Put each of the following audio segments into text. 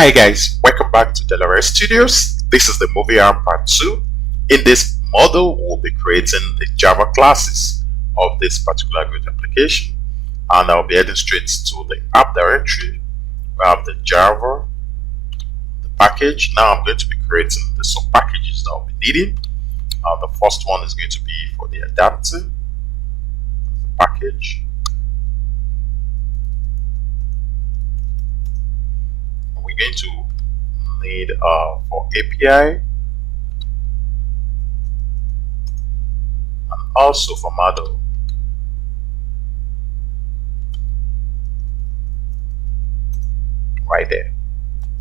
Hi guys, welcome back to Delaware Studios. This is the movie app part 2. In this model, we'll be creating the Java classes of this particular great application. And I'll be heading straight to the app directory. We have the Java, the package. Now I'm going to be creating the sub packages that I'll be needing. The first one is going to be for the adapter, the package. We're going to need for API and also for model. Right there.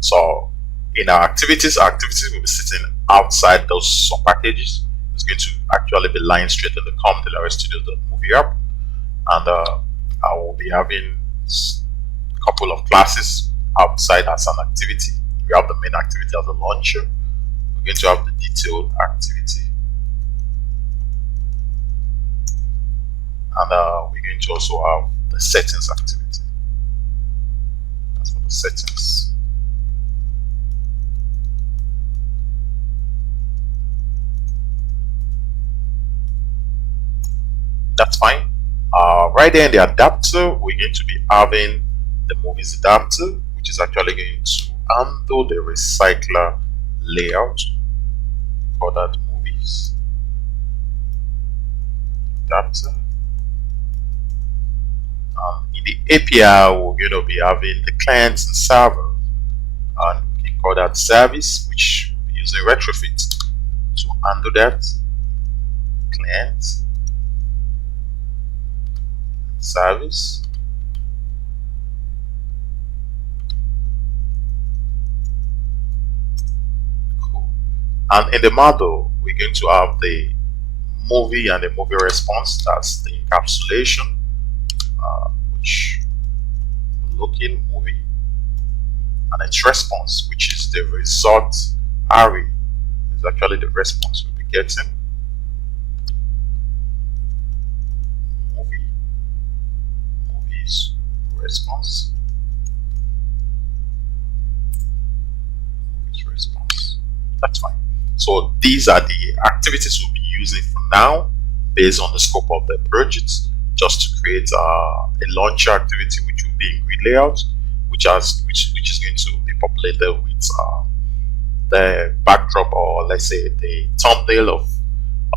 So in our activities will be sitting outside those sub packages. It's going to actually be lying straight in the Delaware Studios.movie app, and I will be having a couple of classes outside as an activity. We have the main activity as a launcher. We're going to have the detailed activity, and we're going to also have the settings activity. That's for the settings. That's fine. Right there in the adapter, we're going to be having the movies adapter, which is actually going to handle the recycler layout for that movies adapter. In the API, we're going to be having the clients and server, and we can call that service, which we'll be using Retrofit to handle that. Client, service. And in the model, we're going to have the movie and the movie response. That's the encapsulation, which looking movie, and its response, which is the result array, is actually the response we'll be getting. Movies response. Movies response. That's fine. So these are the activities we'll be using for now, based on the scope of the project, just to create a launcher activity, which will be in grid layout, which is going to be populated with the backdrop, or let's say the thumbnail of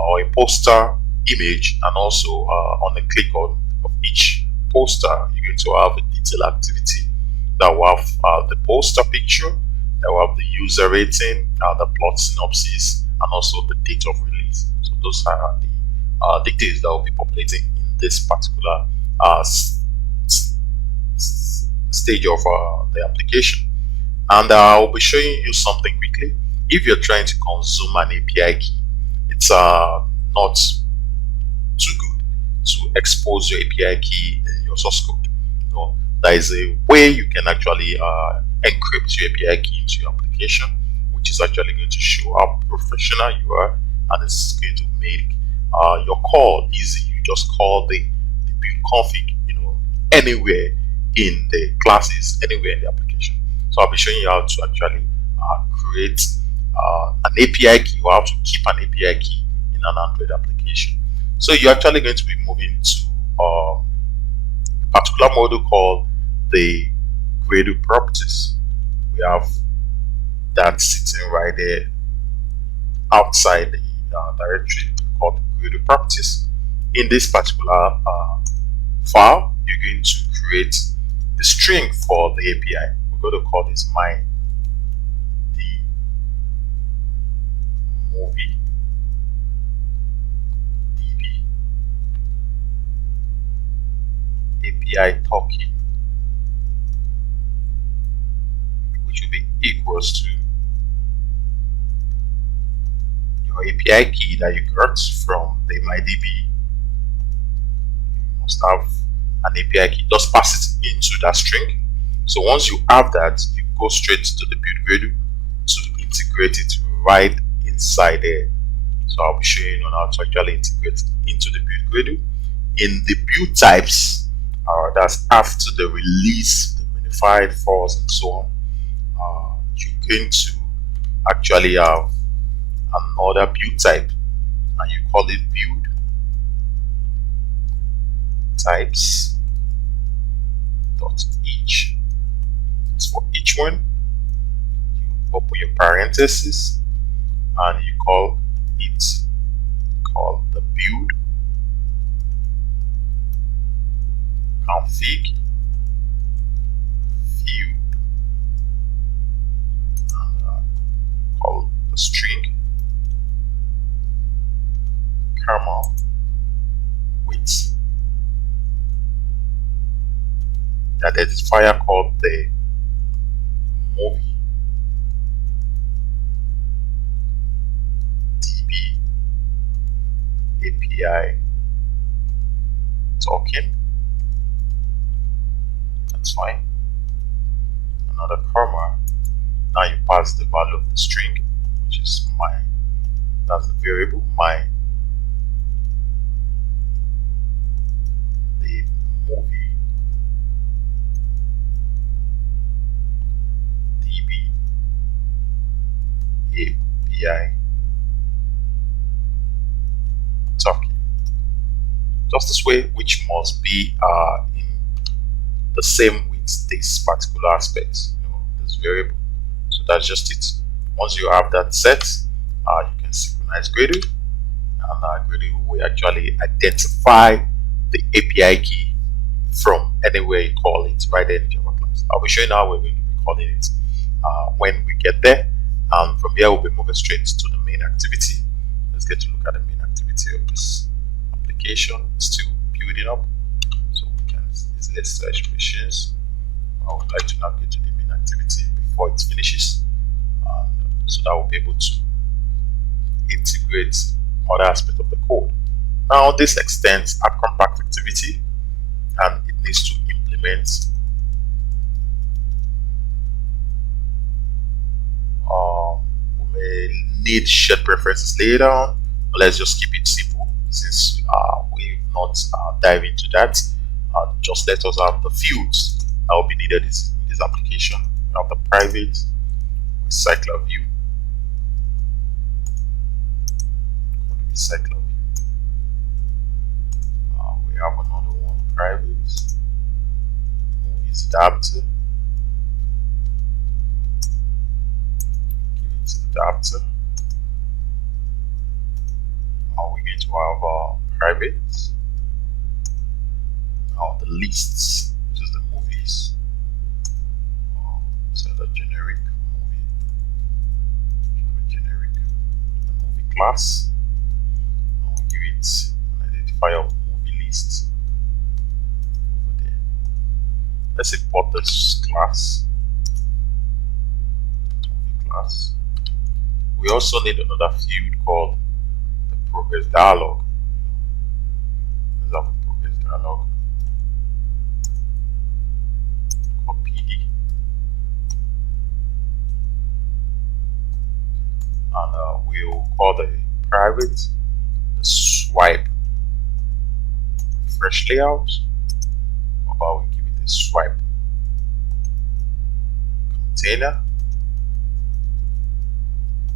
or a poster image, and also on the click of each poster, you're going to have a detail activity that will have the poster picture, that will have the user rating, the plot synopsis, and also the date of release. So those are the details that will be populating in this particular stage of the application. And I'll be showing you something quickly. If you're trying to consume an API key, it's not too good to expose your API key in your source code. There is a way you can actually encrypt your API key into your application, which is actually going to show how professional you are, and it's going to make your call easy. You just call the build config, anywhere in the classes, anywhere in the application. So I'll be showing you how to actually create an API key, or how to keep an API key in an Android application. So you're actually going to be moving to a particular module called the Gradle properties. We have that sitting right there outside the directory called Gradle properties. In this particular file, you're going to create the string for the API. We're going to call this my movie API token, which will be equals to your API key that you got from the MyDB. You must have an API key. Just pass it into that string. So once you have that, you go straight to the build Gradle to integrate it right inside there. So I'll be showing you on how to actually integrate into the build Gradle. In the build types, that's after the release, the minified, false, and so on. you're going to actually have another build type, and you call it build types dot each. So for each one, you open your parentheses and you call the build config view, and call the string comma with the identifier called the Moviedb API token. That's fine. Another comma. Now you pass the value of the string, which is mine. That's the variable mine. The Moviedb API token. Just this way, which must be in the same with this particular aspect, this variable. So that's just it. Once you have that set, you can synchronize Gradle, and Gradle will actually identify the API key from anywhere you call it right there in Java class. I'll be showing how we're going to be calling it when we get there. And from here, we'll be moving straight to the main activity. Let's get to look at the main activity of this application. It's still building up, so we can easily search machines. I would like to now get to the main activity before it finishes, so that we'll be able to integrate other aspects of the code. Now, this extends a compact activity, and it needs to implement we may need shared preferences later on, but let's just keep it simple since we've not dive into that. Just let us have the fields that will be needed in this application. We have the private Recyclerview, we have another one, private Moviedb. Adapter. We're going to have our private. Now the lists, which is the movies. So the generic movie. The movie class. Now we give it an identifier of movie list over there. Let's import this class. Movie class. We also need another field called the progress dialog. Let's have a progress dialog. Copy PD. And we'll call the private the swipe refresh layout. How about we give it a swipe container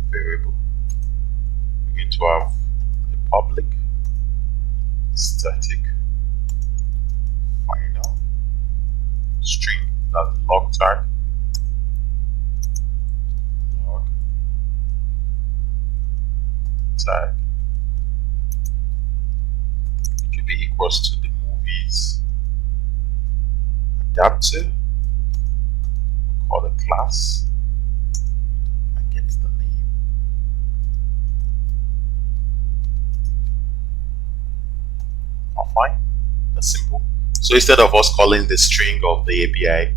variable. We're going to have a public static final string, that's the log tag, log tag, which will be equals to the movies adapter. We'll call the class and get the name. Fine, that's simple. So instead of us calling the string of the API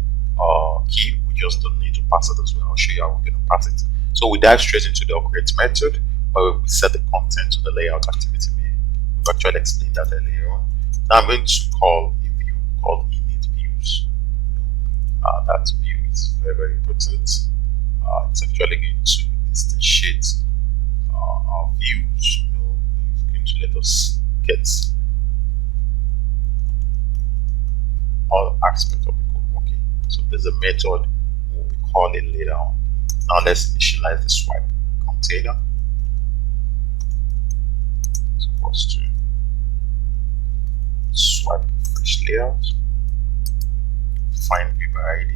key, we just don't need to pass it as well. I'll show you how we're going to pass it. So we dive straight into the create method, where we set the content to the layout activity main. We've actually explained that earlier on. Now I'm going to call a view called init views. That view is very, very important. It's actually going to instantiate our views. It's going to let us get all aspects of the code working. So there's a method we'll be calling later on. Now let's initialize the swipe container. It's equals to swipe refresh layout. Find view by ID.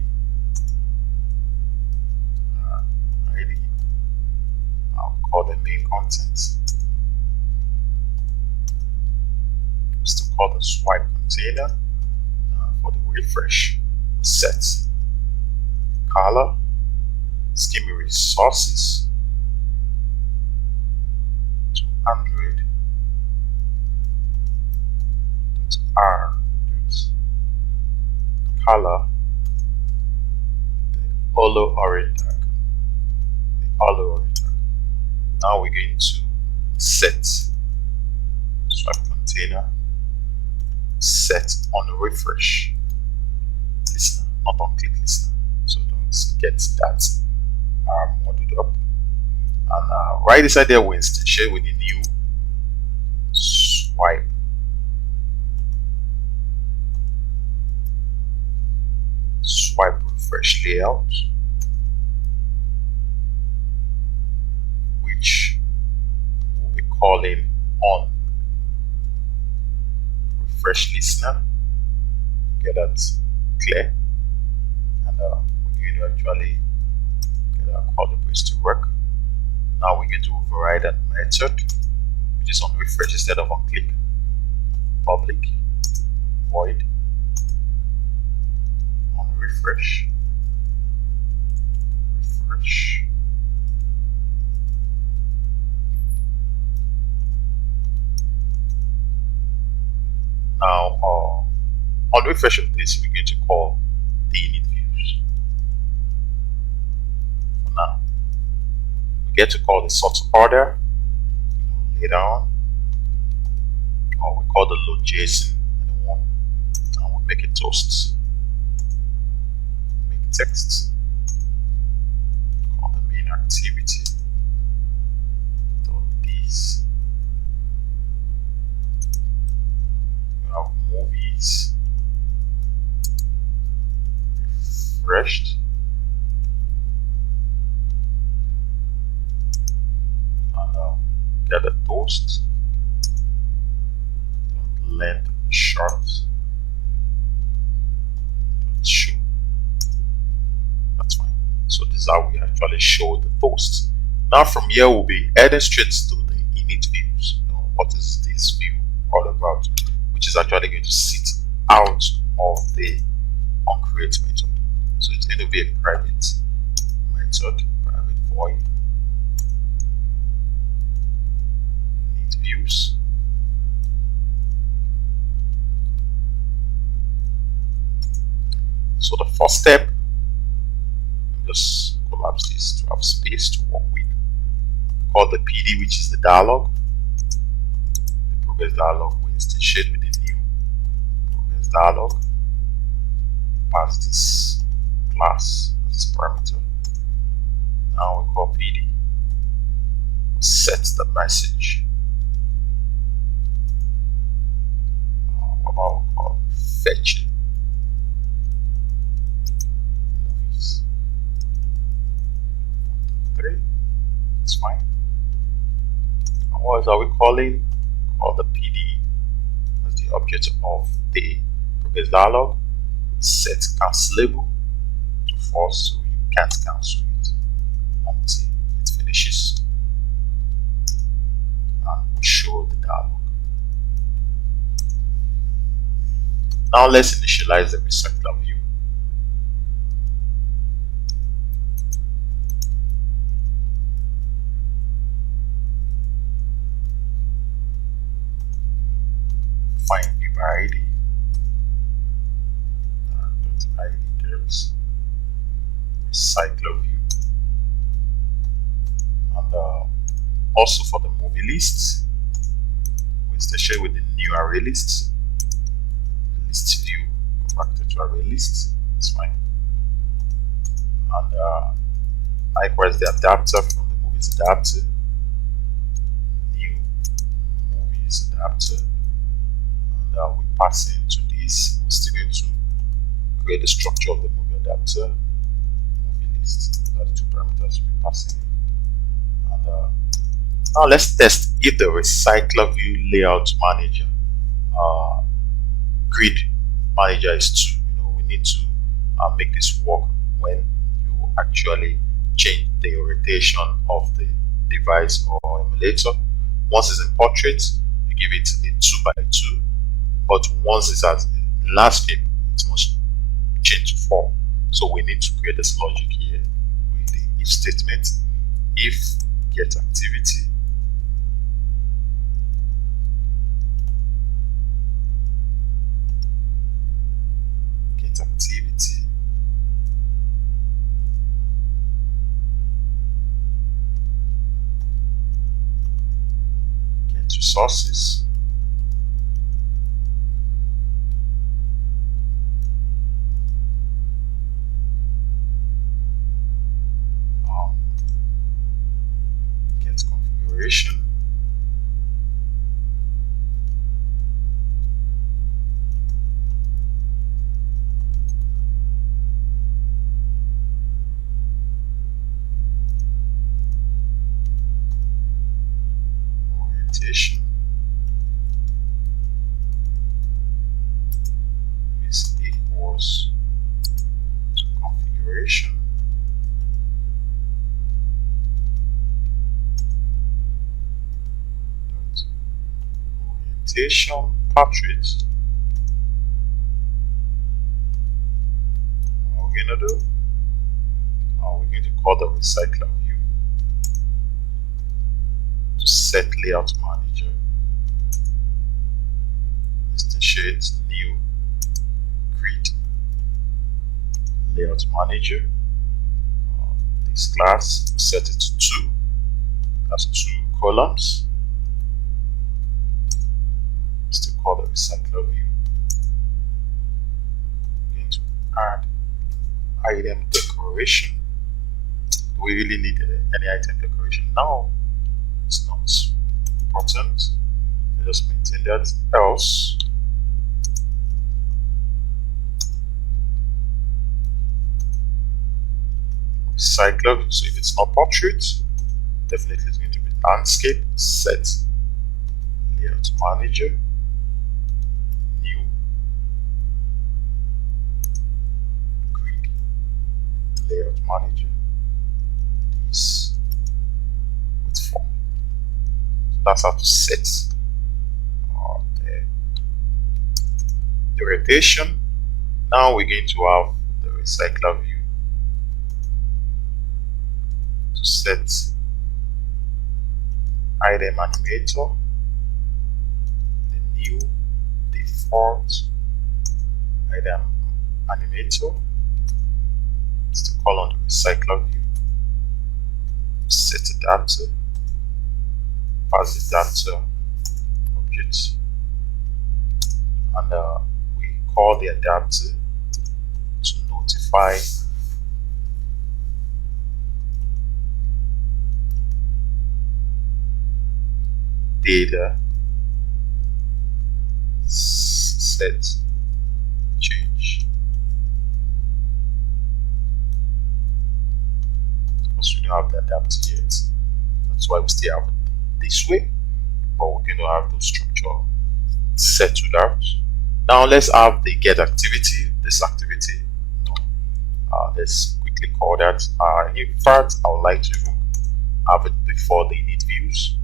ID. I'll call the main content. Just to call the swipe container. For the refresh, set color, schema resources to Android .r color, the holo orange tag, Now we're going to set swipe container, set on refresh listener, not on click listener. So don't get that modded up. And right inside there, we instantiate with the new swipe refresh layout, which we'll be calling on refresh listener. Get that clear, and we're going to actually get our call the brace to work. Now we're going to override that method, which is on refresh instead of on click. Public void on refresh. Now on refresh of this, we're going to call the init views. For now, we get to call the sort order later on, or we call the load JSON and we'll make it toasts. Make text. Call the main activity. These. We have movies. Refreshed. And get a toast. Length short. Show. That's fine. So this is how we actually show the toast. Now from here we'll be adding straight to the init views. What is this view all about? Which is actually going to sit out of the onCreate method. So it's going to be a private method, private void init views. So the first step, just collapse this to have space to work with. Call the PD, which is the dialog. The progress dialog will instantiate with the new progress dialog. Pass this class as parameter. Now we call PD. Set the message. What about we call fetch? It's fine. And what are we calling? Call the PD as the object of the progress dialog. Set cancelable to false, so you can't cancel it until it finishes. And we show the dialog. Now let's initialize the Recyclerview. Find view by ID. .id there's Recyclerview. And also for the movie lists, we instantiate with the new array lists. The list view converted to array lists. It's fine. And likewise the adapter from the movies adapter. New movies adapter. We pass into this. We're still going to create the structure of the movie adapter, movie list. Those are the two parameters we're passing. And now let's test if the Recyclerview layout manager grid manager is true. We need to make this work when you actually change the orientation of the device or emulator. Once it's in portrait, you give it a 2x2, but once it's at landscape, it must change to 4. So we need to create this logic here with the if statement. If get activity, get resources, get configuration, orientation is equals to configuration, orientation portrait. What we're going to do, we're going to call the Recyclerview to set layout manager, instantiate new grid layout manager. This class, set it to 2, that's 2 columns. Still call the Recyclerview. I'm going to add item decoration. Do we really need any item decoration now? It's not important. I just maintain that. Else, Recyclerview. So if it's not portrait, definitely it's going to be landscape. Set layout manager, new grid layout manager. This with 4. So that's how to set the rotation. Now we're going to have the Recyclerview to set item animator, the new default item animator. It's to call on the Recyclerview, set adapter, pass the adapter object, and we call the adapter to notify data set change. Because we don't have the adapter yet, that's why we still have it this way, but we're going to have the structure set to that. Now let's have the get activity. This activity, let's quickly call that. In fact, I would like to have it before the init views.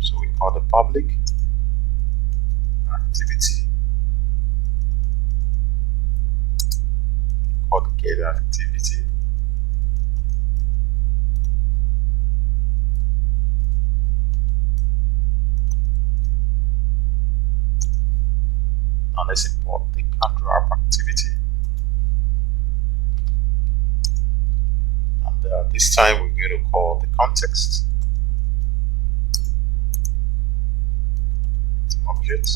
So we call the public activity, call the get activity, now let's import the unwrap activity, and this time we're going to call the context object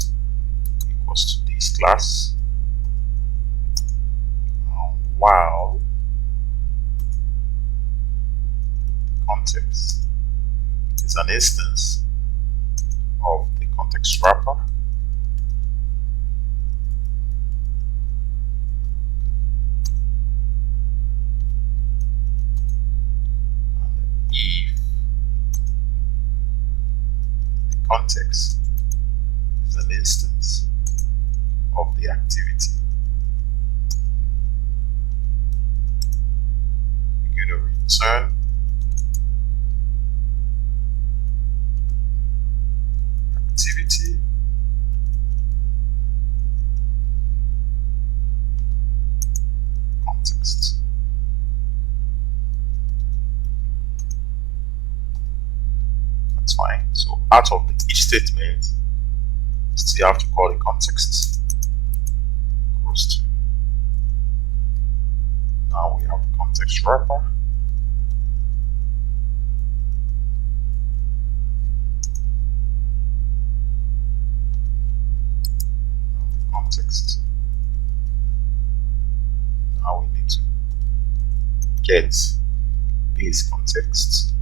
equals to this class, while context is an instance of the context wrapper, context is an instance of the activity. We're going to return activity context. That's fine. So out of the each statement, still have to call the context equals to. Now we have the context wrapper. Context. Now we need to get base context.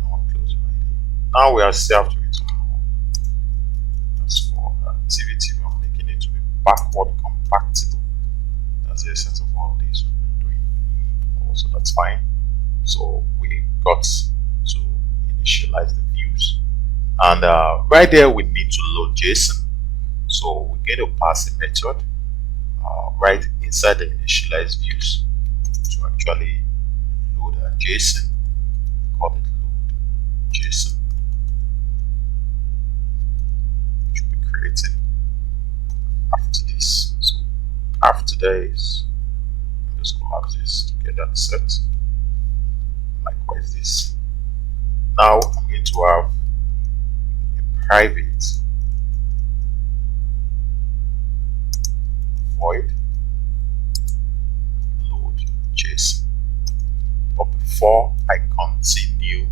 Now we close it right here. Now we still have to return more. That's for activity. We are making it to be backward compatible. That's the essence of all these we've been doing. So that's fine. So we got to initialize the views, and right there we need to load JSON. So we're going to pass a method right inside the initialize views to actually load a JSON. Call it load JSON, which we'll be creating after this. So after this, I'll just collapse this to get that set. Likewise this. Now I'm going to have a private void load JSON. But before I continue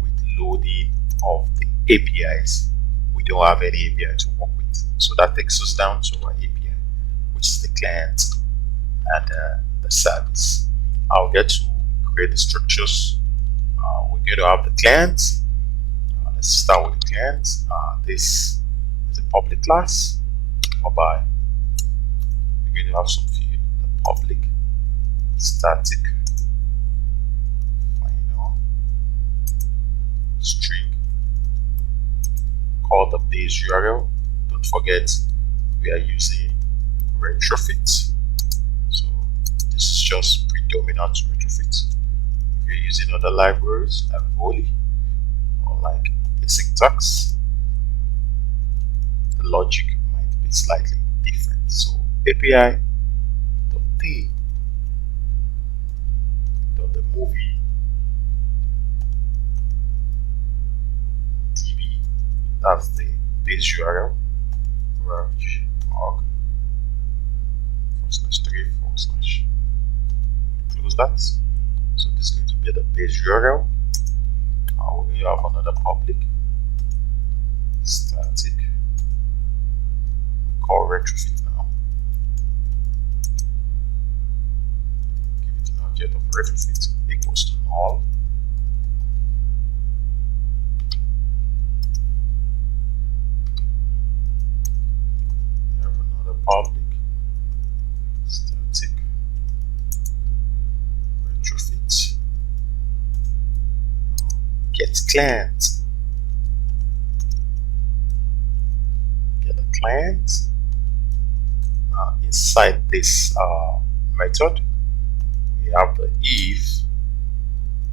with loading of the APIs, we don't have any API to work with. So that takes us down to our API, which is the client and the service. I'll get to create the structures. We're going to have the client. Let's start with the client. This is a public class, whereby we're going to have some field, the public static final string called the base URL. Don't forget we are using retrofit, so this is just predominant retrofit. If you're using other libraries like Volley or like syntax, the logic might be slightly different. So API .t the movie DB, that's the base URL, org /3/ close that. So this is going to be the base URL. We have another public static called retrofit now. Give it an object of retrofit equals to null. We have another public static retrofit get client. Get a client. Inside this method, we have the if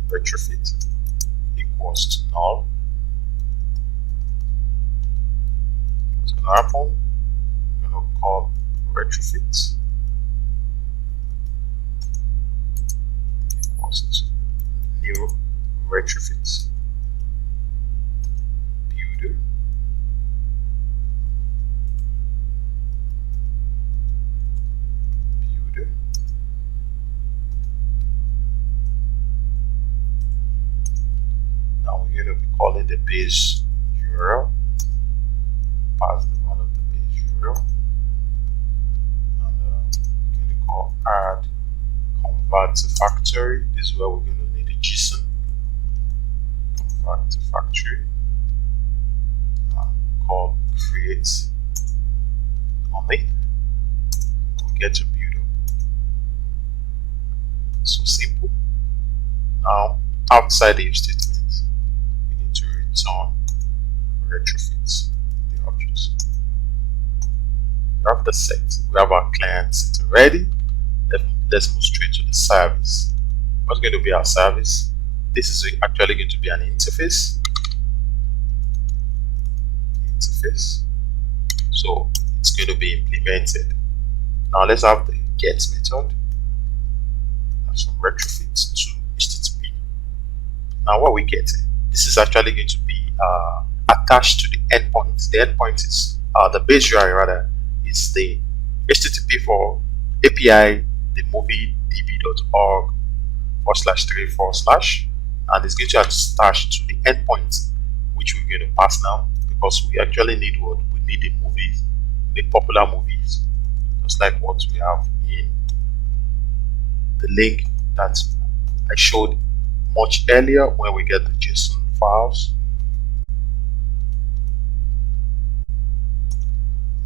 retrofit equals to null. What's going to happen? We're going to call retrofit equals to new retrofit builder. Now we're going to be calling the base URL, pass the one of the base URL, and we're going to call add convert to factory. This is where we're going to need a JSON convert to factory, and call create on it. We get to build up. So simple. Now outside the if statement, we need to return retrofit the objects. We have the set. We have our client set already. Let's move straight to the service. What's going to be our service? This is actually going to be an interface. So it's going to be implemented. Now let's have the get method. That's from retrofit to HTTP. Now what we get, this is actually going to be attached to the endpoint. The endpoint is the base URL rather is the HTTP for API, the moviedb.org /3/ and it's going to attach to the endpoint which we're going to pass now, because we actually need what we need the movies, the popular movies, just like what we have in the link that I showed much earlier when we get the JSON files.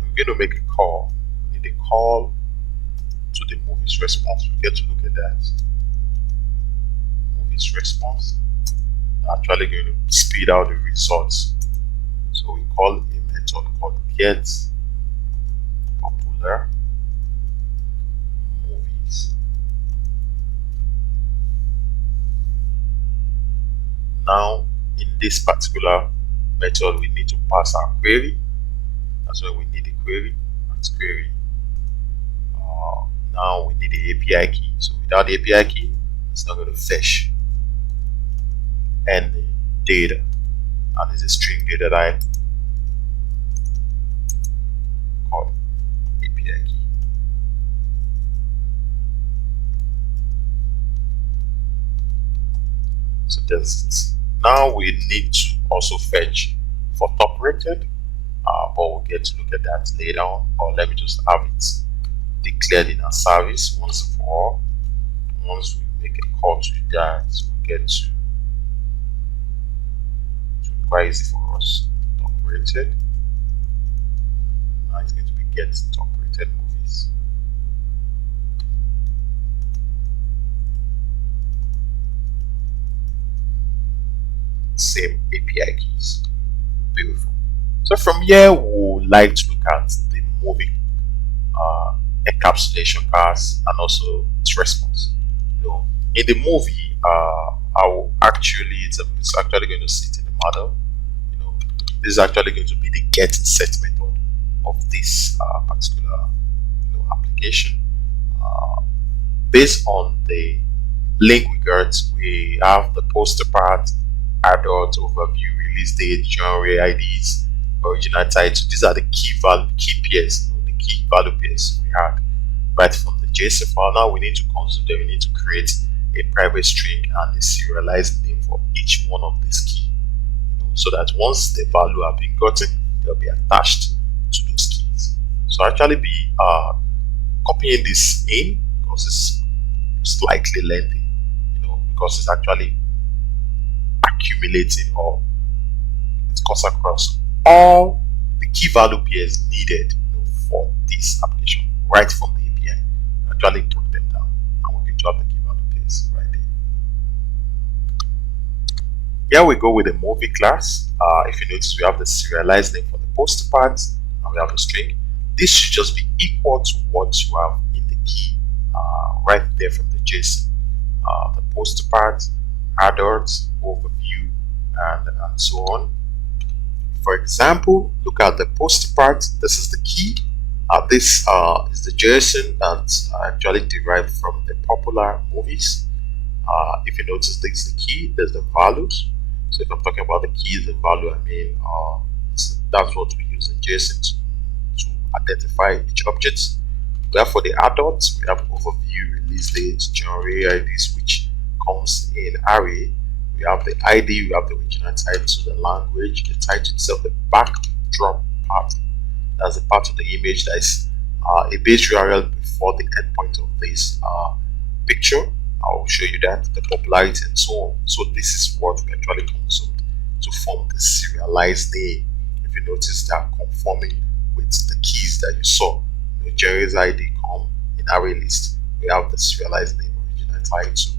We're going to make a call. We need a call to the movies response. We get to look at that. Movies response. We're actually going to speed out the results. So we call a method called get popular movies. Now in this particular method we need to pass our query. That's why we need a query. That's query. Now we need the API key. So without the API key, it's not going to fetch any data. And it's a string data type called API key. So that's it. Now we need to also fetch for top rated, but we'll get to look at that later on. Or let me just have it declared in our service once and for all. Once we make a call to that, we'll get to quite easy for us. Top rated. Now it's going to be get top rated movies. Same API keys. Beautiful. So from here we'll like to look at the movie encapsulation class and also its response. So in the movie, it's actually going to sit in the model. This is actually going to be the get set method of this particular application. Based on the link we got, we have the poster part, adult, overview, release date, genre, IDs, original title. These are the key pairs, the key value pairs we had right from the JSON file. Now we need to consume them. We need to create a private string and a serialized name for each one of these keys, so that once the value have been gotten, they'll be attached to those keys. So I'll actually be copying this in because it's slightly lengthy, because it's actually accumulating, or it cuts across all the key value pairs needed for this application right from the API. Actually put them down and we're going to have the key value pairs right there. Here we go with the movie class. If you notice, we have the serialized name for the poster parts and we have a string. This should just be equal to what you have in the key right there from the JSON. The poster parts, adults, overview, and so on. For example, look at the poster part. This is the key. This is the JSON that's actually derived from the popular movies. If you notice, this is the key. There's the values. So if I'm talking about the keys, the value, I mean, that's what we use in JSON to identify each object. Therefore, the adults, we have overview, release date, genre, IDs, which comes in array. We have the ID, we have the original title, the language, the title itself, the backdrop part. That's the part of the image that is a base URL before the endpoint of this picture. I will show you that, the popularity and so on. So this is what we actually consumed to form the serialized name. If you notice, that conforming with the keys that you saw. The Jerry's ID come in array list. We have the serialized name, original title,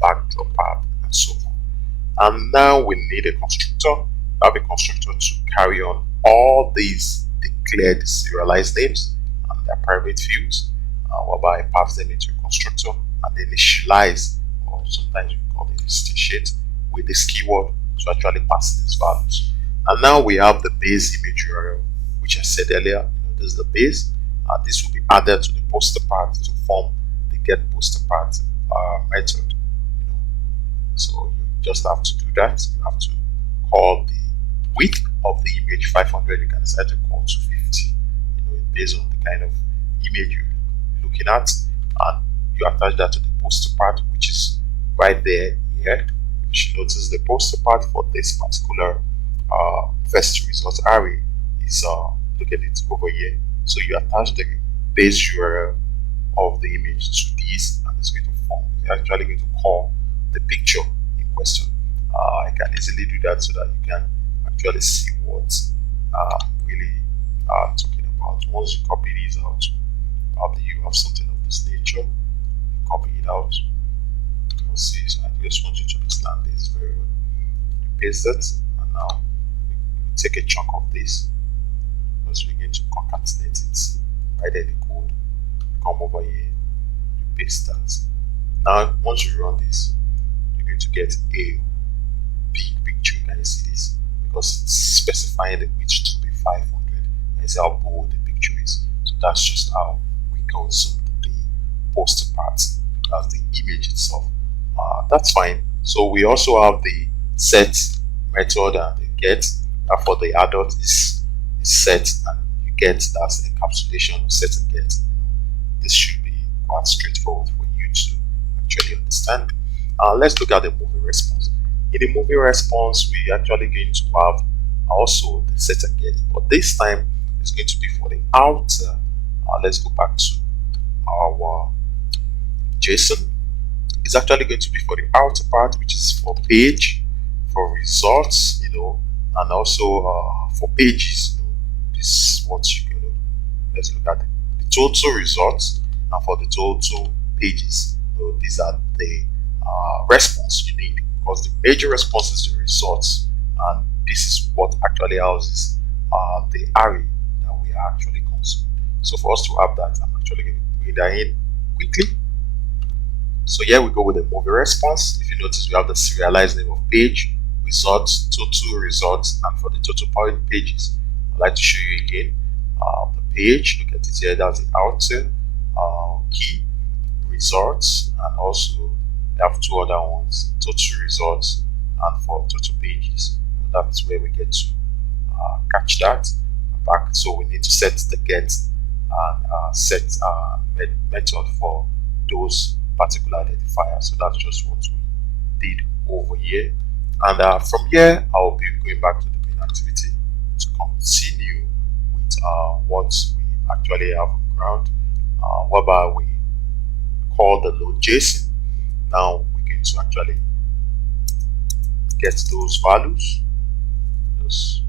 backdrop part, and so on. And now we need a constructor. have a constructor to carry on all these declared serialized names and their private fields, whereby I pass them into a constructor and then initialize, or sometimes we call it instantiate, with this keyword to actually pass these values. And now we have the base image URL, which I said earlier. This is the base. This will be added to the poster part to form the get poster part method. So you just have to do that. You have to call the width of the image 500. You can decide to call 250, based on the kind of image you're looking at, and you attach that to the poster part, which is right there here. You should notice the poster part for this particular first result array is look at it over here. So you attach the base URL of the image to this, and it's going to form. It's actually going to call the picture in question. I can easily do that so that you can actually see what really talking about. Once you copy these out, probably you have something of this nature. You copy it out. You'll see. So I just want you to understand this very well. You paste it, and now we take a chunk of this. Just begin to concatenate it. Right there, the code. Come over here. You paste that. Now, once you run this, you're going to get a big picture. Can you see this? Because it's specifying the width to be 500. And see how bold the picture is. So that's just how we consume the poster part as the image itself. That's fine. So we also have the set method and the get. For the adult is set, and you get that's encapsulation, set and get. This should be quite straightforward for you to actually understand. Let's look at the movie response. In the movie response, we actually going to have also the set and get, but this time it's going to be for the outer. Let's go back to our JSON. It's actually going to be for the outer part, which is for page, for results, and also for pages. This is what you're going to. Let's look at the total results, and for the total pages. These are the response you need, because the major response is the results, and this is what actually houses the array that we are actually consuming. So for us to have that, I'm actually going to bring that in quickly. So here we go with the movie response. If you notice, we have the serialized name of page, results, total results, and for the total point pages, I'd like to show you again the page. Look at it here. That's the outer key, results, and also we have two other ones, total results and for total pages. That's where we get to catch that back. So we need to set the get and set method for those particular identifiers. So that's just what we did over here. And from here, I'll be going back to the main activity to continue with what we actually have on ground, whereby we call the load JSON. Now we're going to actually get those values. Just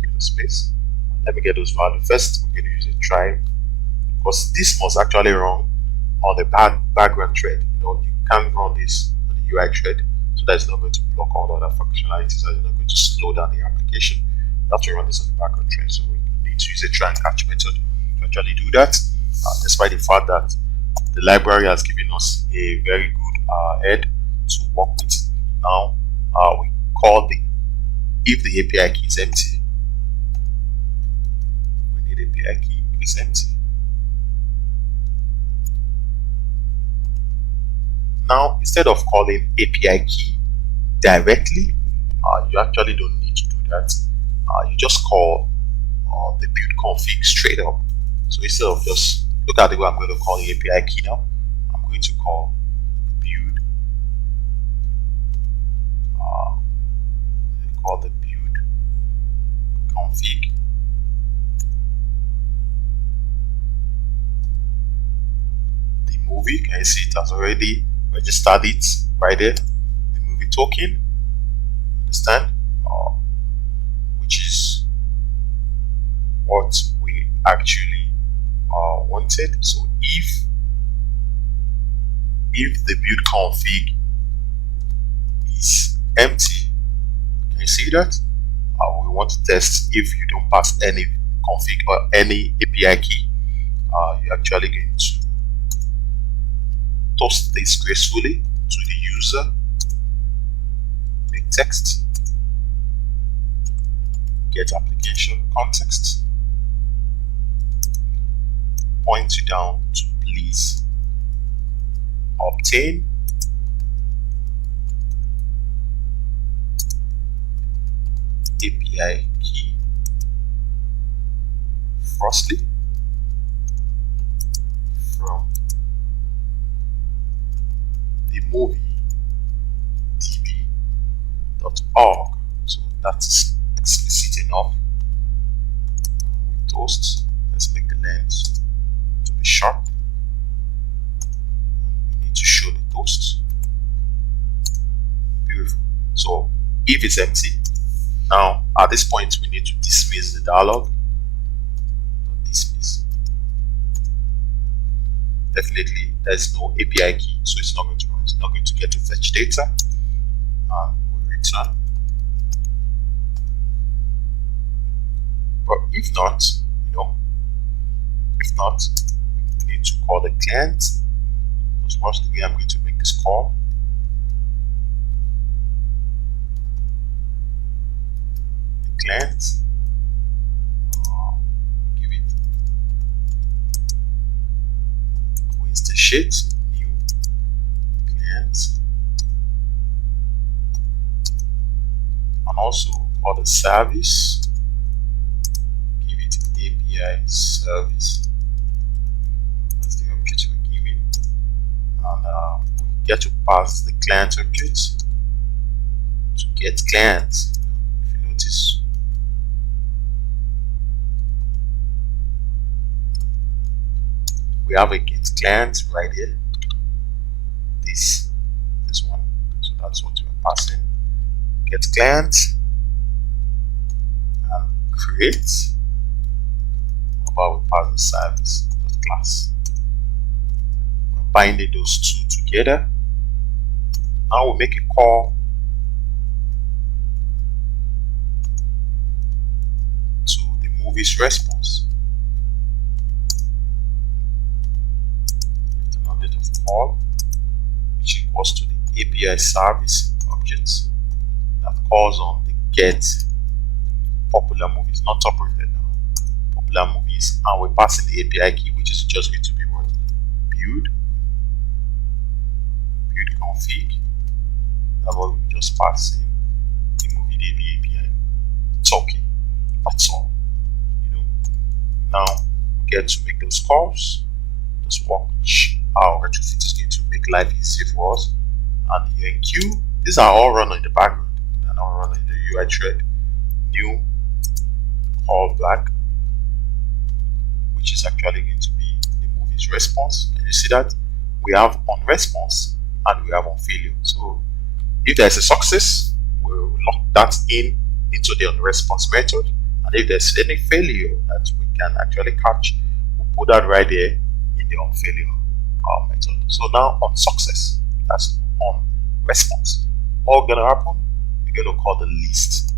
create a space. Let me get those values. First, we're going to use a try, because this must actually run on the background thread. You can't run this on the UI thread, so that's not going to block all the other functionalities. That's not going to slow down the application. You have to run this on the background thread, so we need to use a try and catch method to actually do that. Despite the fact that the library has given us a very good head to work with. Now we call if the API key is empty, we need API key if it's empty. Now, instead of calling API key directly, you actually don't need to do that. You just call the build config straight up. So instead of just look at the way I'm going to call the API key now, I'm going to call build. Call the build config. The movie, can you see it has already registered it right there? The movie token, understand? Which is what we actually wanted. So if the build config is empty. Can you see that? We want to test if you don't pass any config or any API key. You're actually going to toast this gracefully to the user. Make text, get application context, point you down to please obtain API key. Firstly, from the Moviedb.org. So that's explicit enough. We toast. Let's make the length to be sharp. We need to show the toast. Beautiful. So if it's empty, now at this point we need to dismiss the dialog. Dismiss. Definitely there's no API key, so it's not going to run. It's not going to get to fetch data. We return. But if not, we need to call the client. Because once again, I'm going to make this call. The client. Give it. We instantiate new client. And also for the service. API service. That's the object we're giving, and we get to pass the client object to get client. If you notice, we have a get client right here. This one. So that's what we're passing. Get client and create. About pass the service class. We're binding those two together. Now we make a call to the movie's response. It's an object of call which equals to the API service object that calls on the get popular movies, not top rated now. Popular movies, and we're passing the API key, which is just going to be what? Build config. That's what we're just passing the Moviedb API. Talking. That's all. Now we get to make those calls. Let's watch how Retrofit is going to make life easier for us. And the enqueue, these are all run in the background. They're not running in the UI thread. New call back, which is actually going to be the movie's response. And you see that we have on response and we have on failure. So if there's a success, we'll lock that into the on response method. And if there's any failure that we can actually catch, we'll put that right there in the on failure method. So now on success, that's on response. What's gonna happen? We're gonna call the list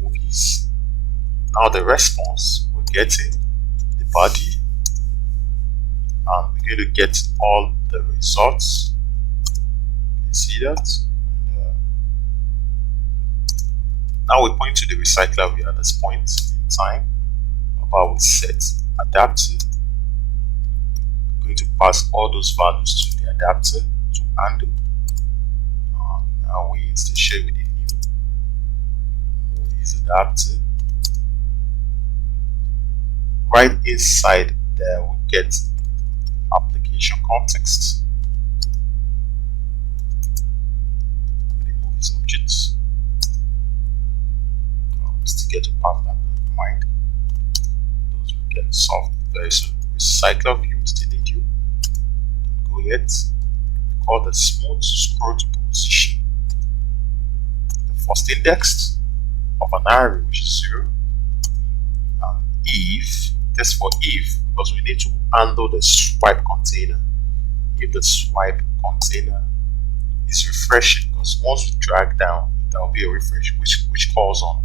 movies. Now the response, we're getting the body, and we're going to get all the results. You see that? Now we point to the Recyclerview at this point in time. About we set adapter. We're going to pass all those values to the adapter to handle. Now we instantiate with the new movies adapter. Right inside there we get application context with the movies objects. We still get to pass that in mind. Those will get solved very soon. Recyclerview still need you. Don't go yet. We call the smooth scroll to position the first index of an array, which is 0. And if test for if, because we need to handle the swipe container. If the swipe container is refreshing, because once we drag down, there will be a refresh which calls on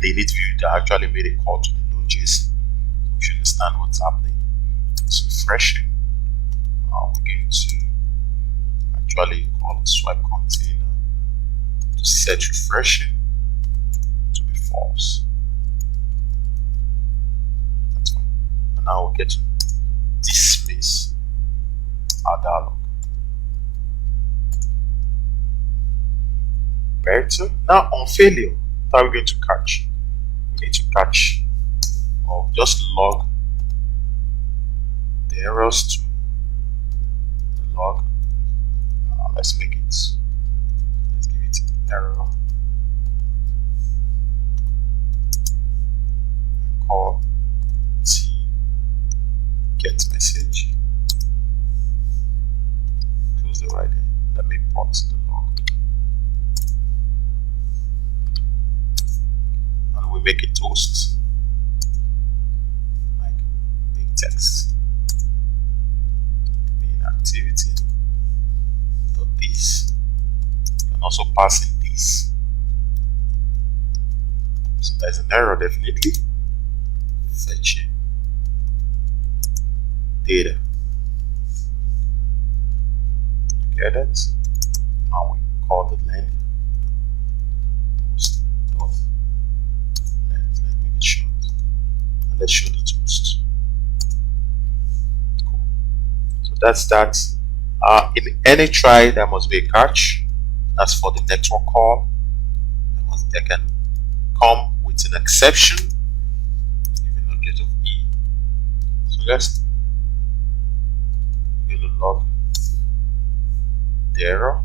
the init view that actually made a call to the node.json. We should understand what's happening. It's refreshing. We're going to actually call the swipe container to set refreshing to be false. That's fine. And now we'll get to dismiss our dialog. Better. Now on failure, what are we going to catch? We need to catch or just log the errors to the log. Let's give it error. Call t get message. Close the right here. Let me import the log. And we make a toast. Like main text. Main activity. This. You can also pass in this. So there's an error definitely. Fetching data. Get it? Now we call the length. Toast dot length. Let's make it short. And let's show the toast. Cool. So that's that. In any try, there must be a catch. That's for the network call. They can come with an exception, given an object of E. So let's going to log the error,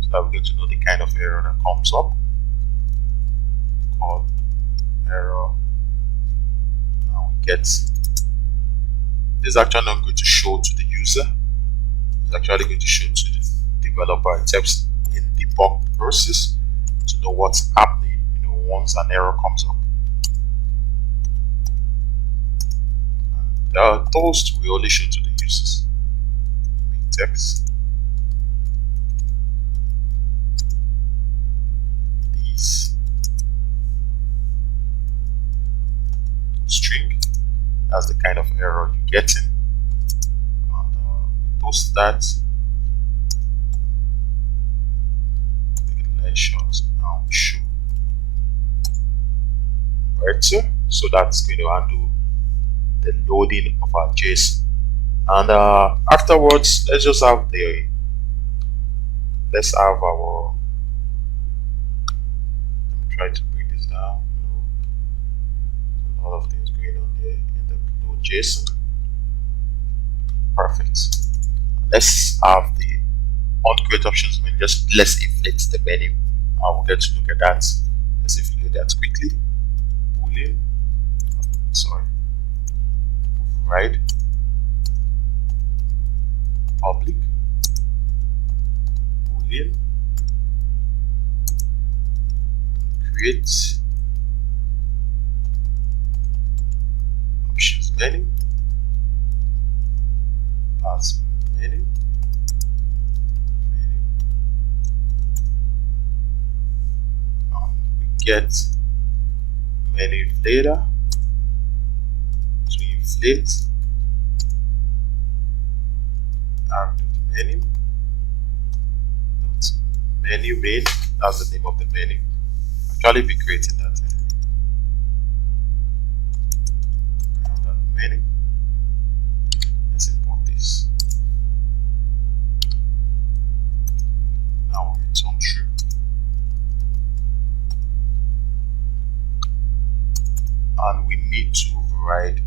so that we're going to know the kind of error that comes up. Called error. Now we get this is actually not going to show to the user. It's actually going to show to the developer except in debug process to know what's happening, once an error comes up. And those we only show to the users. Make text. These string. That's the kind of error you're getting. Post that. Make it less short. Now show. Right, so that's going to handle the loading of our JSON. And afterwards, let's have our try to bring this down. A lot of things going on there in the load JSON. Perfect. Let's have the on-create options menu. Just let's inflate the menu. We'll get to look at that. Let's inflate that quickly. Boolean. Sorry. Override. Public. Boolean. Create. Options menu. Pass menu. We get menu inflator to inflate menu. Menu main, that's the name of the menu. Actually be creating that. That menu. Let's import this. Now we return true. And we need to override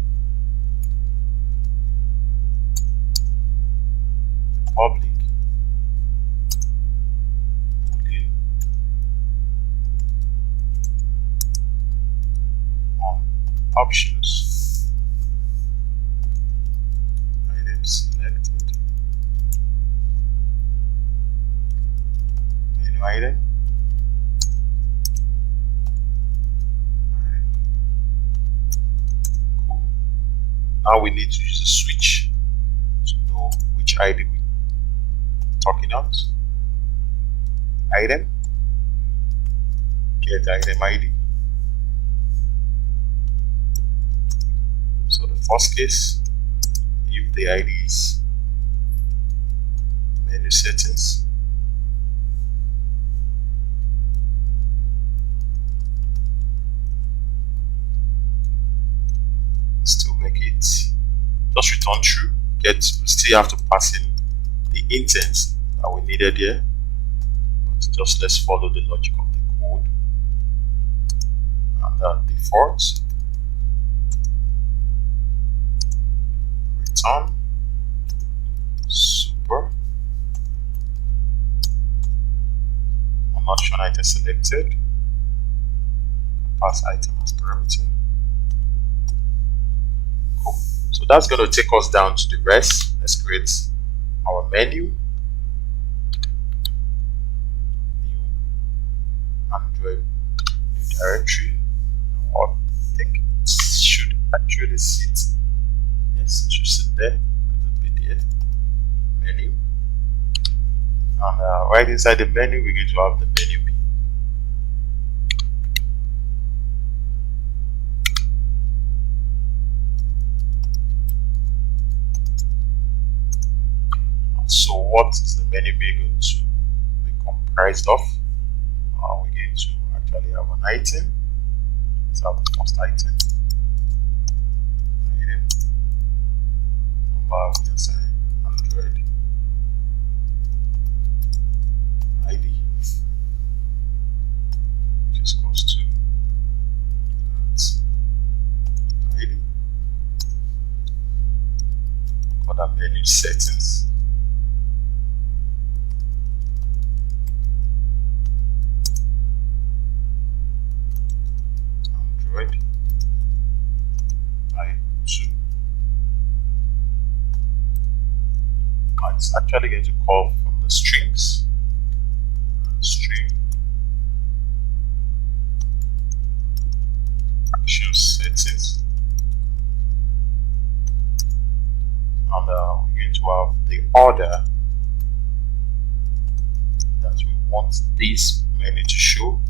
the public boolean on options item selected menu item. Now we need to use a switch to know which ID we're talking about. Item, get item ID. So the first case, if the ID is menu settings, still make it just return true. We still have to pass in the intent that we needed here, but just let's follow the logic of the code. And default return super unoption item selected, pass item as parameter. Cool. So that's going to take us down to the rest. Let's create our menu, new Android new directory. I think it should actually sit. Yes, it should sit there. A little bit here. Menu, and right inside the menu, we're going to have the menu B. So what is the menu B going to be comprised of? We're going to actually have an item. Let's have the first item. Item. Number, we can say Android ID, which is close to that ID. Other menu settings. Android I2. It's actually going to call from the strings. String action settings, and we're going to have the order that we want this menu to show.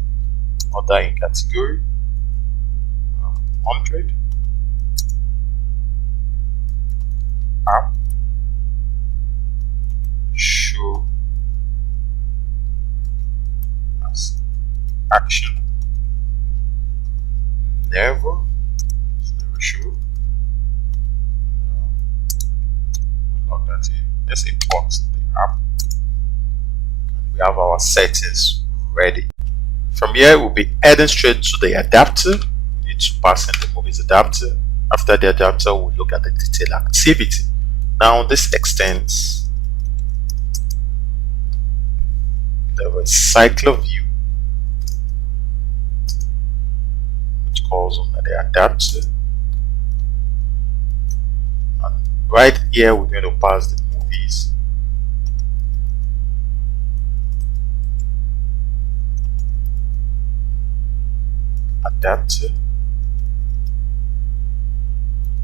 Order in category 100 app show as action, never show. We'll log that in. Let's import the app, and we have our settings ready. From here, we'll be heading straight to the adapter. We need to pass in the movies adapter. After the adapter, we'll look at the detail activity. Now, this extends the Recyclerview, which calls on the adapter. And right here, we're going to pass the movies adapter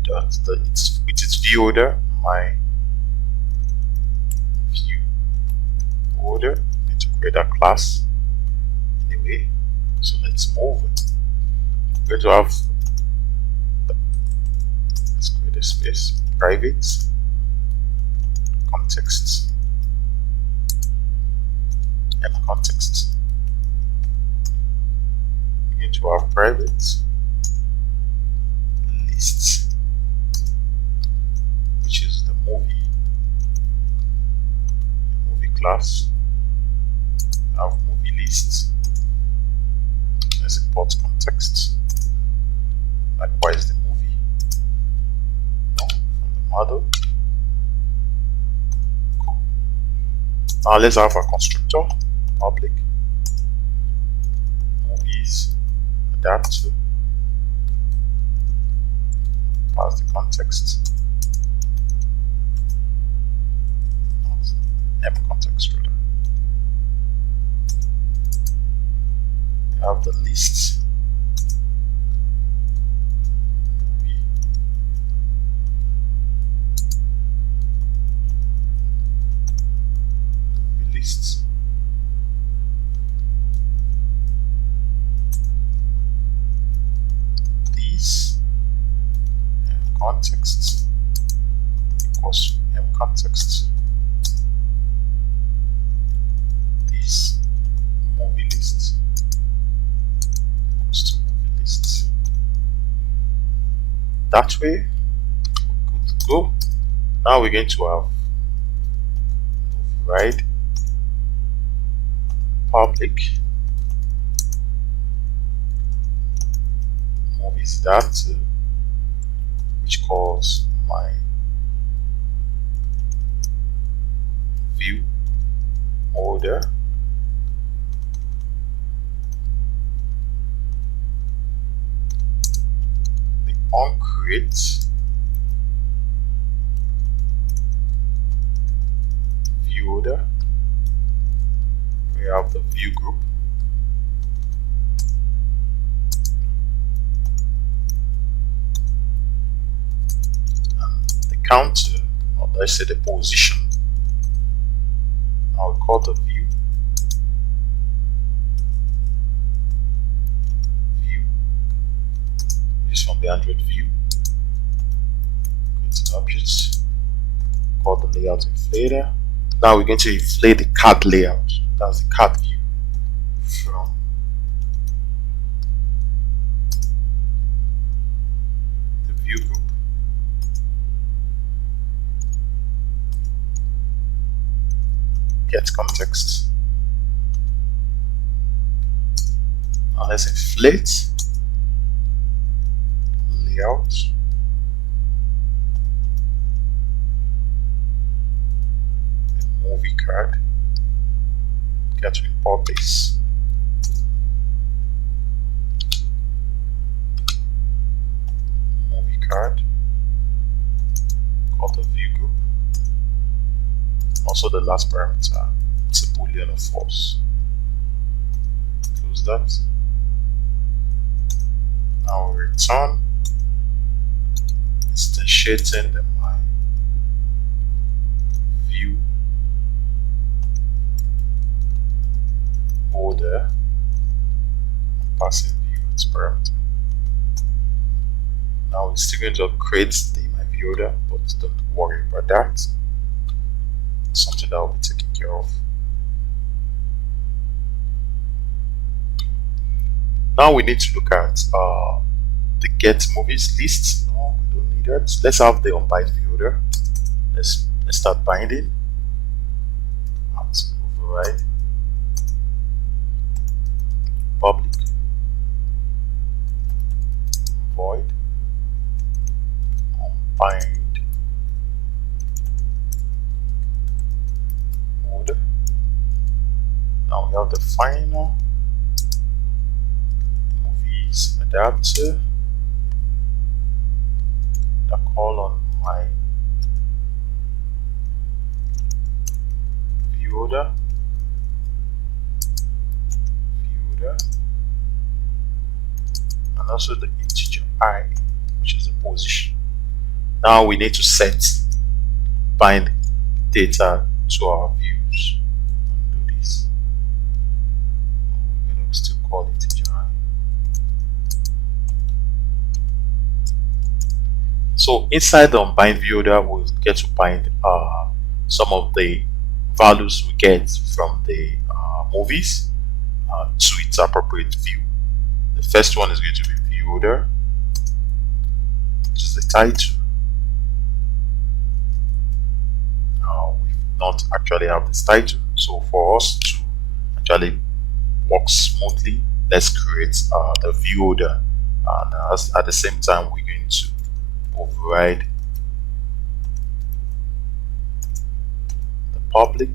with its view order, my view order. To create a class anyway, so let's move it. We're going to have let's create a space, private context and context. We're going to have private list, which is the movie class. Have movie lists. Let's import context. Likewise, the movie from the model. Cool. Now let's have a constructor, public movies adapter. Pass the context. M context rather. Have the list movie list. These context equals context. This movie list equals to movie list. That way, we're good to go. Now we're going to have override public movies that which calls my view order the onCreate view order. We have the view group, and the counter, or let's say the position. Now we call the view is from the Android view. Create an object, call the layout inflator. Now we're going to inflate the card layout. That's the card view from the view group. Get context. Now let's inflate layout. The movie card. Get to import this. Movie card. Call the view group. Also the last parameter, it's a boolean of false. Close that. Now we return instantiating the my view order, passing view as parameter. Now we're still going to create the my view order, but don't worry about that. Something that will be taken care of. Now we need to look at the get movies list. No, we don't need that. Let's have the unbind view order. Let's start binding. Override public void unbind order. Now we have the final movies adapter that call on my view order, and also the integer I, which is the position. Now we need to set bind data to our views. Do this. We're going to still call it integer I. So inside the unbind view order, we'll get to bind some of the values we get from the movies to its appropriate view. The first one is going to be view order, which is the title. Now we not actually have this title, so for us to actually work smoothly, let's create the view order, and at the same time we're going to override the public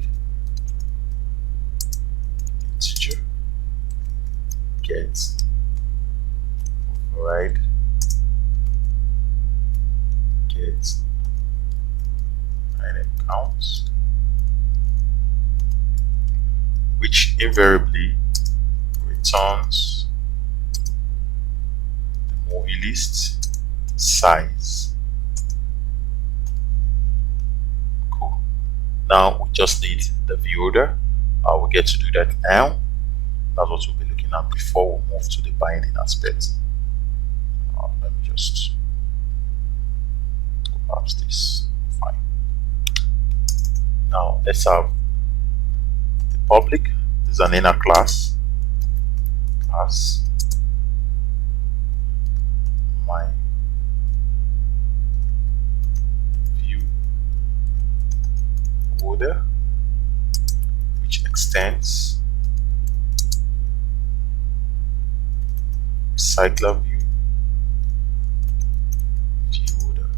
integer get override get item counts, which invariably returns the movie list size. Cool. Now we just need the view order. We get to do that now. That's what we'll be looking at before we move to the binding aspect. Let me just collapse this. Fine. Now let's have the public. This is an inner class. My view order, which extends Recyclerview view order.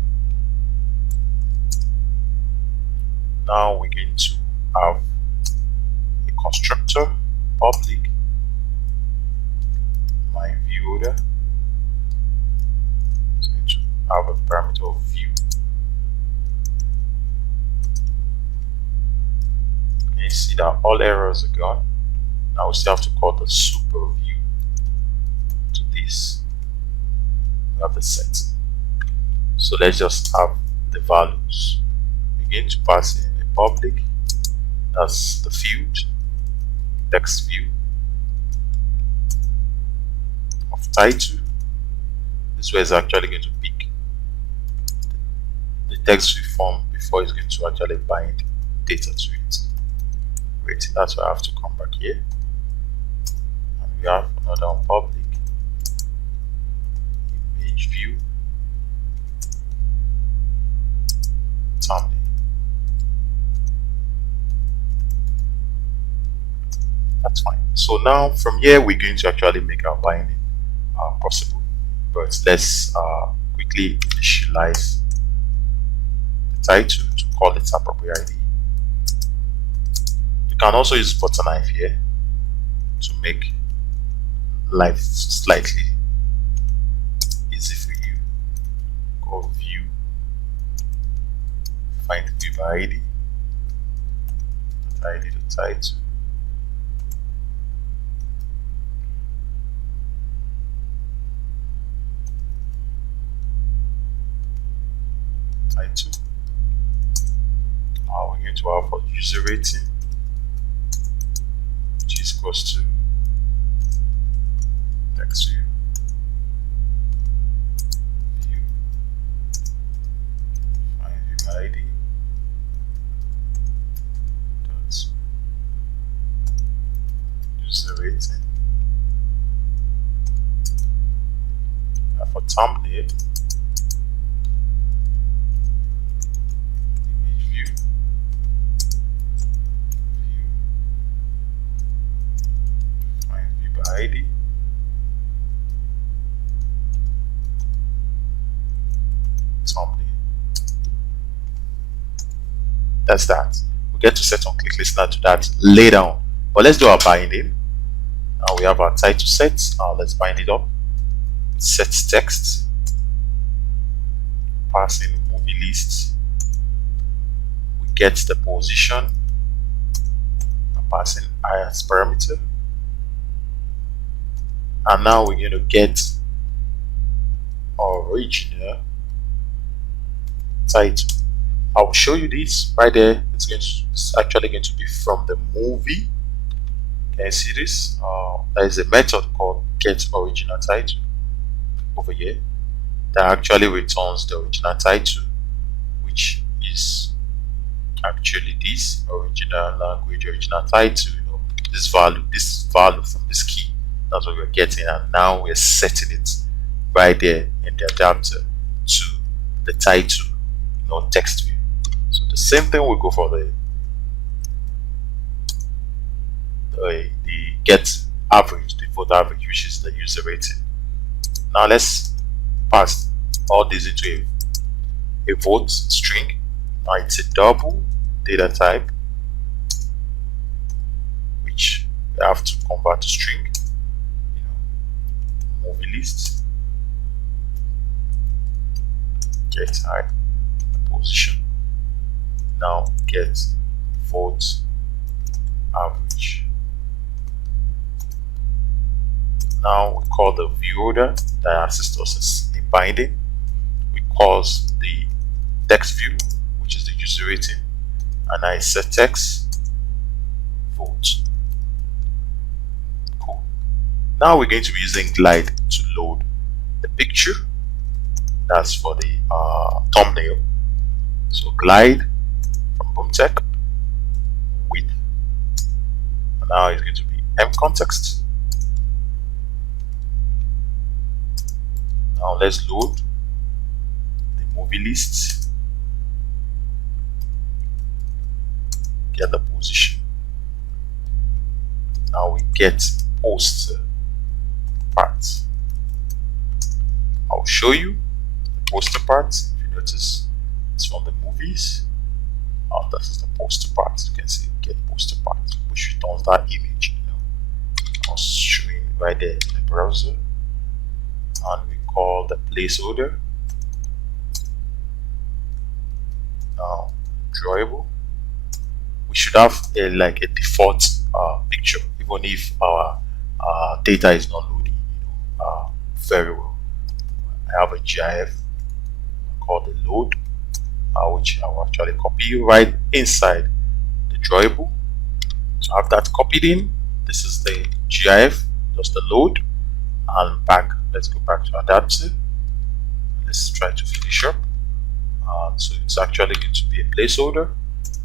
Now we're going to have a constructor public my view order. It's going to have a parameter of view. You see that all errors are gone. Now we still have to call the super view to this. We have the set. So let's just have the values. Begin to pass in a public. That's the field, text view of title. This way is actually going to pick the text view form before it's going to actually bind data to it. Wait, that's why I have to come back here. And we have another public image view thumbnail. That's fine. So now from here we're going to actually make our binding possible. But let's quickly initialize the title to call it appropriate ID. You can also use butter knife here to make life slightly easy for you. Go view, find view by ID, ID the title. Title. We're going to have a user rating, which is equals to text view, find view ID, dot user rating. For thumbnail, ID, thumbnail. That's that. We'll get to set on click listener to that later on. But let's do our binding. Now we have our title set. Let's bind it up. Set text. Pass in movie list. We get the position. Pass in as parameter. And now we're going to get our original title. I will show you this right there. It's actually going to be from the movie. Can you see this? There is a method called get original title over here that actually returns the original title, which is actually this original language, original title. You know, this value from this key. That's what we're getting, and now we're setting it right there in the adapter to the title, you know, text view. So the same thing will go for the get average, the vote average, which is the user rating. Now let's pass all these into a vote string. Now it's a double data type, which we have to convert to string. Movie list, get height, position. Now get vote average. Now we call the view order that assists us in binding. We call the text view, which is the user rating, and I set text default. Cool. Now we're going to be using Glide to load the picture. That's for the thumbnail. So Glide from BoomTech with, and now it's going to be mcontext. Now let's load the movie list, get the position. Now we get post part. I'll show you the poster part. If you notice, it's from the movies. This is the poster part. You can see get poster part, which returns that image. I was showing right there in the browser, and we call the placeholder now drawable. We should have like a default picture, even if our data is not loading very well. I have a GIF called the load, which I will actually copy right inside the drawable. So I have that copied in. This is the GIF, just the load, and back. Let's go back to adaptive. Let's try to finish up. So it's actually going to be a placeholder,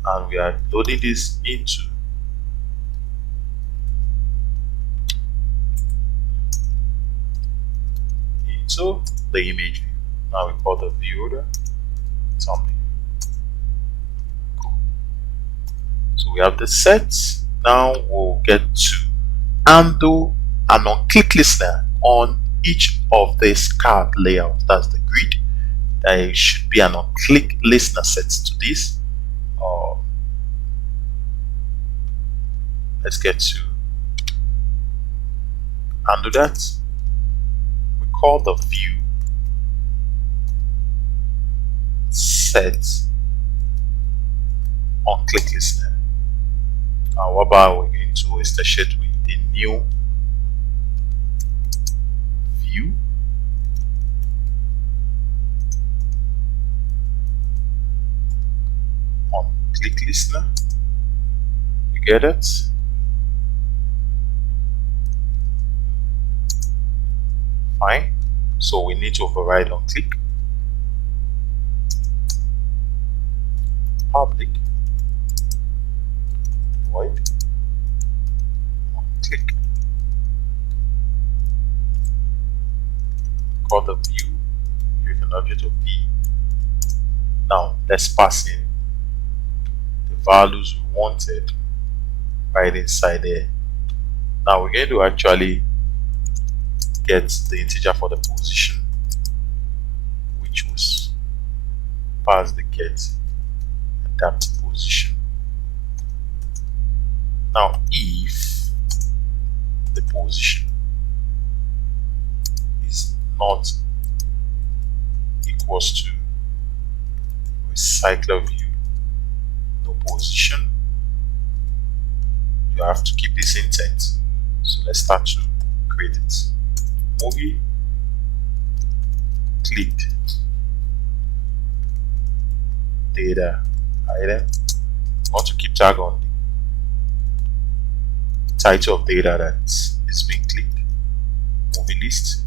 and we are loading this into the image view. Now we call the view order thumbnail. Cool. So we have the sets. Now we'll get to handle an on-click listener on each of these card layouts. That's the grid. There should be an on-click listener set to this. Let's get to handle that. We call the view set on-click listener. However, we're going to associate with the new view on-click listener. You get it? Fine. So we need to override on click. Public void on click. Call the view with an object of B. Now let's pass in the values we wanted right inside there. Now we're going to actually get the integer for the position, which was past the get adapt position. Now if the position is not equals to Recyclerview no position, you have to keep this intent. So let's start to create it. Movie clicked data item. I want to keep tag on the title of data that is being clicked. Movie list,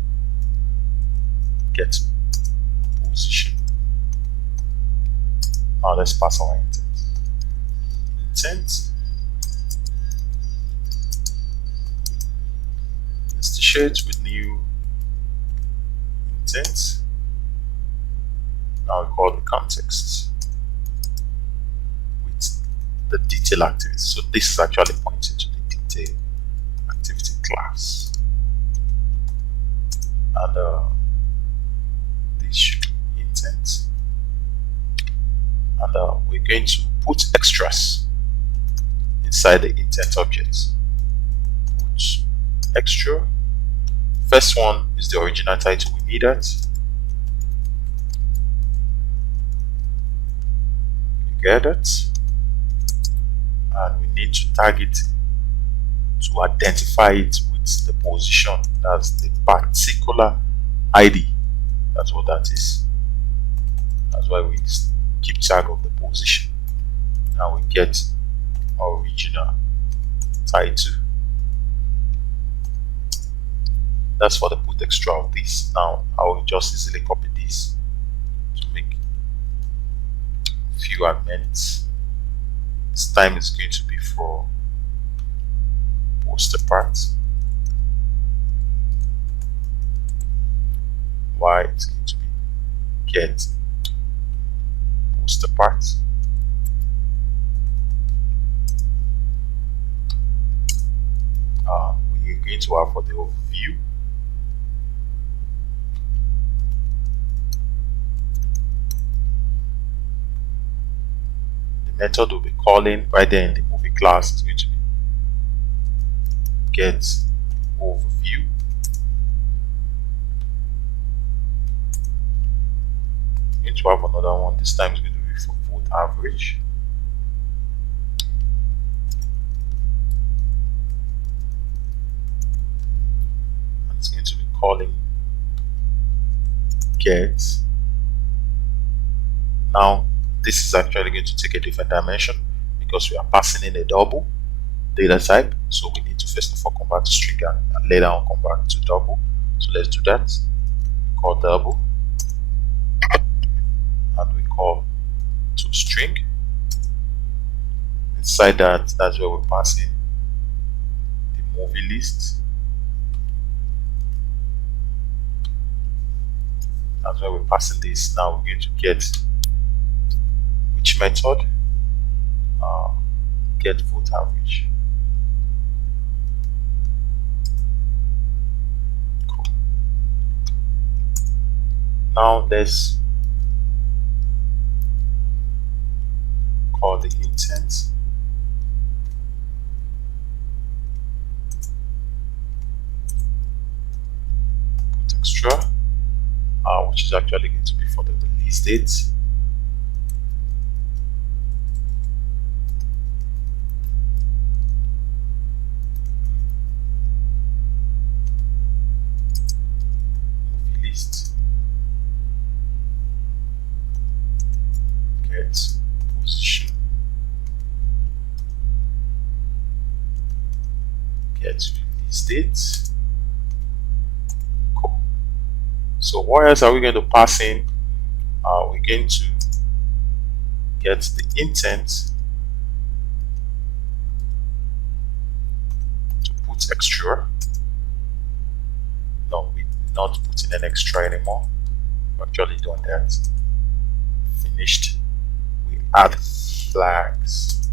get position. Now let's pass our intent. Let's share it with new intent. Now we call the context with the detail activity. So this is actually pointing to the detail activity class, and this should be intent, and we're going to put extras inside the intent object. Put extra. First one is the original title we needed. You get it? And we need to tag it to identify it with the position. That's the particular ID. That's what that is. That's why we keep tag of the position. Now we get original title. That's for the put extra of this. Now I will just easily copy this to make few amendments. This time is going to be for poster part. Y is going to be get poster part. We're going to have for the overview. The method we'll be calling right there in the movie class is going to be get overview. We're going to have another one. This time is going to be for vote average. And it's going to be calling get. Now this is actually going to take a different dimension because we are passing in a double data type. So we need to first of all convert to string and later on convert to double. So let's do that. Call double and we call to string. Inside that, that's where we're passing the movie list. That's where we're passing this. Now we're going to get which method? Get vote average. Cool. Now let's call the intent. Put extra, which is actually going to be for the release date. Get position, get release date. Cool. So what else are we going to pass in? We're going to get the intent to put extra. No, we're not putting an extra anymore. We're actually doing that. Finished. We add flags.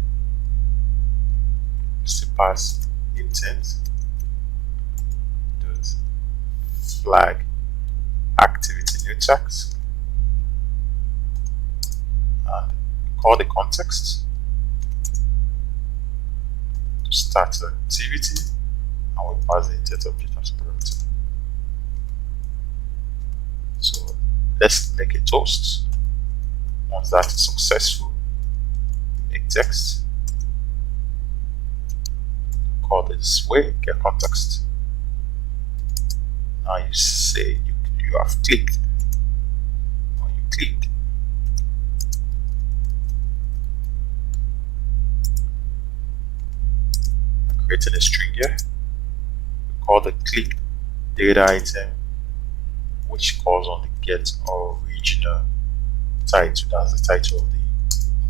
Still pass intent dot flag activity new text and call the context to start the activity, and we pass the intent object as parameter. So let's make a toast. Once that is successful, make text, call this way, get context. Now you say you have clicked, or you clicked. I'm creating a string here. We call the click data item, which calls on the get original title. That's the title of the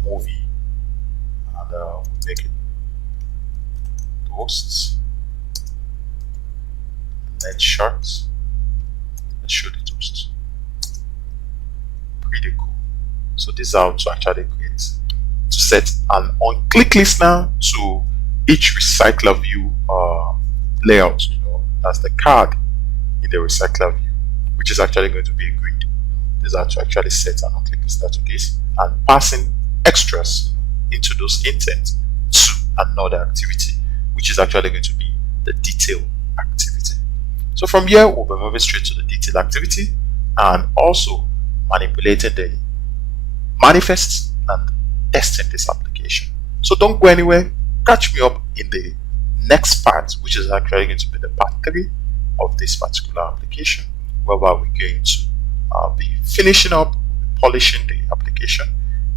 movie, and we make it posts and then short. Let's show the toast. Pretty cool. So this is how to actually create, to set an on click list now to each Recyclerview layout. You know, that's the card in the Recyclerview, which is actually going to be a grid. This is how to actually set an on click list to this and passing extras into those intents to another activity, which is actually going to be the detail activity. So from here, we'll be moving straight to the detail activity and also manipulating the manifests and testing this application. So don't go anywhere. Catch me up in the next part, which is actually going to be the part 3 of this particular application, whereby we're going to be finishing up, polishing the application,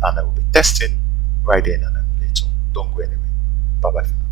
and I will be testing right in an emulator. Don't go anywhere. Bye bye for now.